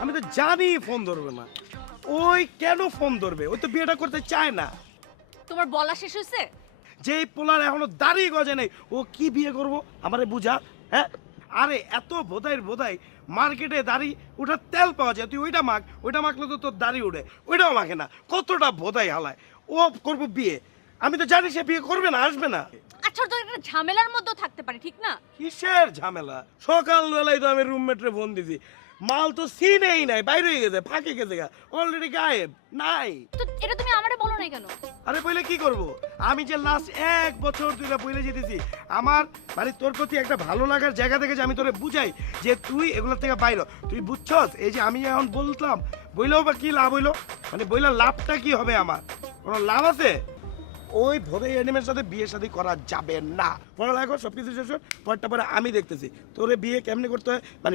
আমি তো জানি ফোন ধরবে না। ওই কেন ফোন ধরবে? ওই তো বিয়েটা করতে চায় না। তোমার বলা শেষ হয়েছে? যেই পোলার এখনো দাড়ি গজে নেই, ও কি বিয়ে করবো আমারে বুঝা? হ্যাঁ, আরে এত বোধাই মার্কেটে দাড়ি ওটা তেল পাওয়া যায়, তুই ওইটা মাখ, ওইটা মাখলে তো তোর দাড়ি উঠে, ওইটাও মাখে না। কতটা বোধাই হালায়। ও করবো বিয়ে, আমি তো জানি সে বিয়ে করবে না, আসবে না। আচ্ছা, তো একটা ঝামেলার মধ্যেও থাকতে পারে, ঠিক না? কিসের ঝামেলা? সকালবেলায় তো আমি রুমমেটরে ফোন দিছি, মাল তো সিনেই নাই, বাইরে হয়ে গেছে, ফাঁকে গেছে, অলরেডি গায়েব নাই। তো এটা তুমি আমারে বলো নাই কেন? আরে বইলে কি করব? আমি যে লাস্ট 1 বছর ধরে বইলে যেতেছি, আমার মানে তোর প্রতি একটা ভালো লাগার জায়গা থেকে যে আমি তোরে বুঝাই যে তুই এগুলোর থেকে বাইরে। তুই বুঝছস? এই যে আমি এখন বলতাম, বইলেও বা কি লাভ হইলো? মানে বইলা লাভটা কি হবে আমার? কোনো লাভ আছে? ওই ভোরে এনিমের সাথে বিয়ে শাদী করা যাবে না। পড়ালেখা সব কিছু শেষ, পরটা পরে আমি দেখতেছি তোরে বিয়ে কেমনি করতে হয়, মানে